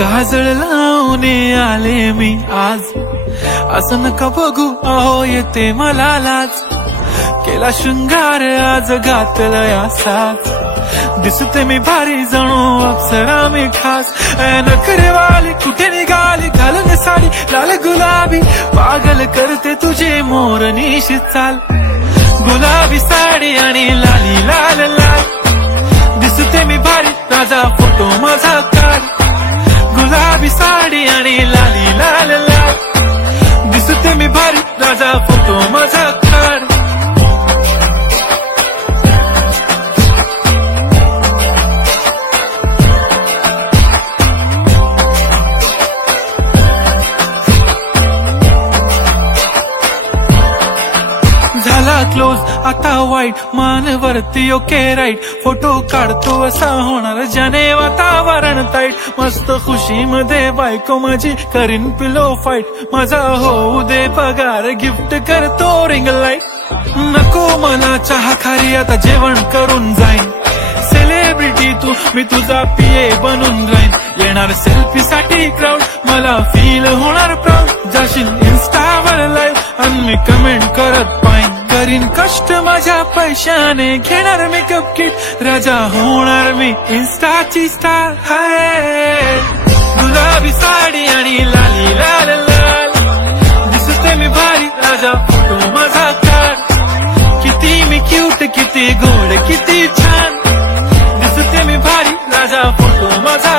काजळ लावून आले मी आज, असं नका बघू अहो येते मला लाज. केला शृंगार आज घातलाय असाच, दिसते मी भारी जणू अप्सरा मी खास. नखरेवाली कुठे निघाली घालून साडी लाल गुलाबी, पागल करते तुझे मोरनीशी चाल. गुलाबी साडी आणि लाली लाल लाल, दिसते मी भारी राजा फोटो माझा काढ. गुलाबी साडी आणि लाली लाल लाल, दिसते मी भारी राजा फोटो माझा काढ. झाला क्लोज आता वाईट, मानवरती ओके राईट. फोटो काढतो असा होणार ज्याने वातावरण ताईट. मस्त खुशी मध्ये बायको माझी करीन पिलो फाईट. माझा होऊ दे पगार गिफ्ट करतो रिंग लाईट. नको मला चहा खारी आता जेवण करून जाईन. सेलिब्रिटी तू मी तुझा पिये बनून राहीन. येणार सेल्फी साठी क्राऊड मला फील होणार प्राऊड. जाशील इन्स्टावर लाईव्ह आणि मी कमेंट करत पाईन. करीन कष्ट माझ्या पैशाने घेणार मेकअप किट. राजा होणार मी इन्स्टाची स्टार. हाय गुलाबी साडी आणि लाली लाल लाल, दिसते मी भारी राजा फोटो माझा काढ. किती मी क्यूट किती गोड किती छान, दिसते मी भारी राजा फोटो माझा.